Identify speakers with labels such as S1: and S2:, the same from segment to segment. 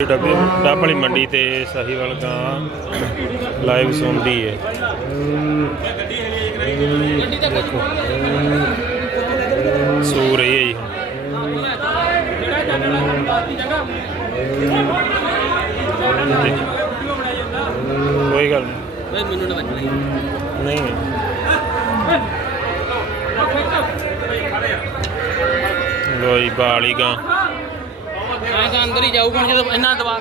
S1: ਡੱਬੇ ਡੱਬ ਵਾਲੀ ਮੰਡੀ ਤੇ ਸਾਹੀਵਾਲ ਗਾਂ ਲਾਈਵ ਸੁਣਦੀ ਹੈ ਦੇਖੋ। ਸੂ ਰਹੀ ਹੈ ਜੀ ਕੋਈ ਗੱਲ ਨਹੀਂ
S2: ਮੈਨੂੰ ਨਾ। ਵੱਜਣਾ
S1: ਨਹੀਂ। ਲੋ ਜੀ, ਬਾਲੀ ਗਾਂ।
S2: ਮੈਂ ਤਾਂ ਅੰਦਰ ਹੀ ਜਾਊਗਾ ਜਦੋਂ ਇੰਨਾ ਦਬਾ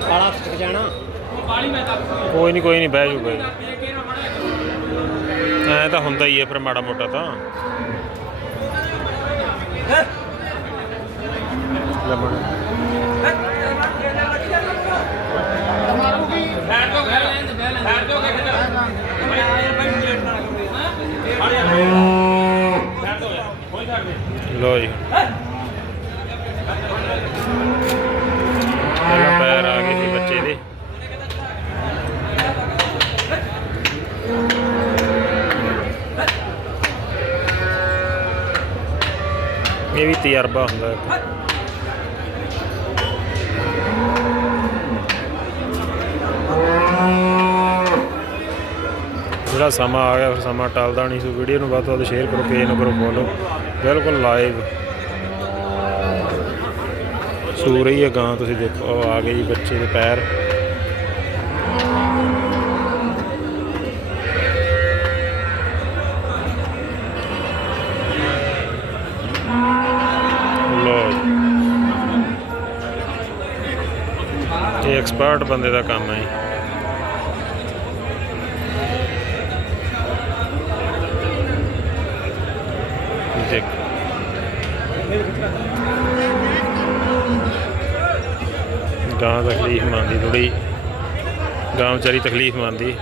S3: ਕਾਲਾ ਸਟਕ ਜਾਣਾ।
S1: ਕੋਈ ਨਹੀਂ ਕੋਈ ਨਹੀਂ ਬਹਿ ਜੂਗਾ ਐ ਤਾਂ ਹੁੰਦਾ ਹੀ ਹੈ ਫਿਰ ਮਾੜਾ ਮੋਟਾ ਤਾਂ। ਲਮਣ ਲੋ ਜੀ ਪਹਿਲਾਂ ਪੈਰ ਆ ਗਏ ਸੀ ਬੱਚੇ ਦੇ ਇਹ ਵੀ ਤਜਰਬਾ ਹੁੰਦਾ ਇੱਕ। ਜਿਹੜਾ ਸਮਾਂ ਆ ਗਿਆ, ਫਿਰ ਸਮਾਂ ਟਲਦਾ ਨਹੀਂ ਸੋ। ਵੀਡੀਓ ਨੂੰ ਵੱਧ ਤੋਂ ਵੱਧ ਸ਼ੇਅਰ ਕਰੋ ਪੇਜ ਨੂੰ ਕਰੋ ਫੋਲੋ ਬਿਲਕੁਲ ਲਾਈਵ ਸੂ ਰਹੀ ਹੈ ਗਾਂ ਤੁਸੀਂ ਦੇਖੋ ਆ ਗਏ ਜੀ ਬੱਚੇ ਦੇ ਪੈਰ ਲੋ ਇਹ ਐਕਸਪਰਟ ਬੰਦੇ ਦਾ ਕੰਮ ਹੈ ਜੀ। ਦੇਖ। ਗਾਂ ਤਕਲੀਫ ਮੰਨਦੀ ਥੋੜੀ ਗਾਂ ਵਿਚਾਰੀ ਤਕਲੀਫ ਮੰਨਦੀ।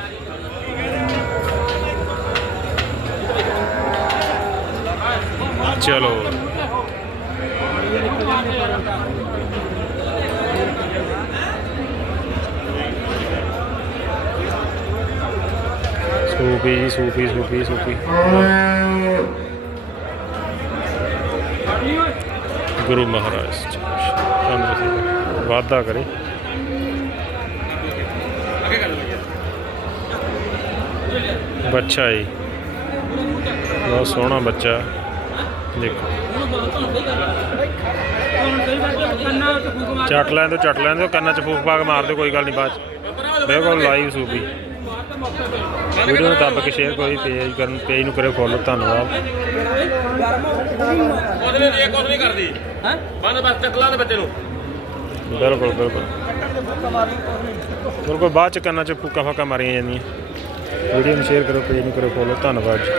S1: ਚਲੋ। ਸੂਫ਼ੀ ਜੀ ਸੂਫ਼ੀ ਸੂਫ਼ੀ ਸੂਫ਼ੀ। ਗੁਰੂ ਮਹਾਰਾਜ। ਤੰਦਰੁਸਤੀ ਵਾਦਾ ਕਰੇ। ਬੱਚਾ ਜੀ ਬਹੁਤ ਸੋਹਣਾ ਬੱਚਾ। ਦੇਖੋ। ਚੱਟ ਲੈਣ ਤੋਂ ਚੱਟ ਲੈਣ ਤੋਂ ਕੰਨਾਂ 'ਚ ਫੂਕ ਪਾ ਕੇ ਮਾਰ ਦਿਓ, ਕੋਈ ਗੱਲ ਨਹੀਂ, ਬਾਅਦ 'ਚ। ਬਿਲਕੁਲ ਲਾਈਵ ਸੂਪੀ ਵੀਡੀਓ ਨੂੰ ਦੱਬ ਕੇ ਸ਼ੇਅਰ ਕਰੋ ਜੀ ਪੇਜ ਕਰਨ ਪੇਜ ਨੂੰ ਕਰਿਓ ਫੋਲੋ ਧੰਨਵਾਦ।
S4: ਉਹਦੇ ਲਈ ਇਹ ਕੁਝ ਨਹੀਂ ਕਰਦੀ।
S2: ਹਾਂ?
S4: ਬੰਦ ਬਸ ਚੱਕ ਲਾ ਦੇ ਬੱਚੇ ਨੂੰ।
S1: ਬਿਲਕੁਲ ਬਿਲਕੁਲ। ਬਿਲਕੁਲ ਬਾਅਦ ਚ ਕੰਨਾਂ ਚ ਫੂਕਾ ਫਾਕਾ ਮਾਰੀਆਂ ਜਾਂਦੀਆਂ। ਵੀਡੀਓ ਨੂੰ ਸ਼ੇਅਰ ਕਰੋ ਪੇਜ ਨੂੰ ਕਰੋ ਫੋਲੋ ਧੰਨਵਾਦ ਜੀ।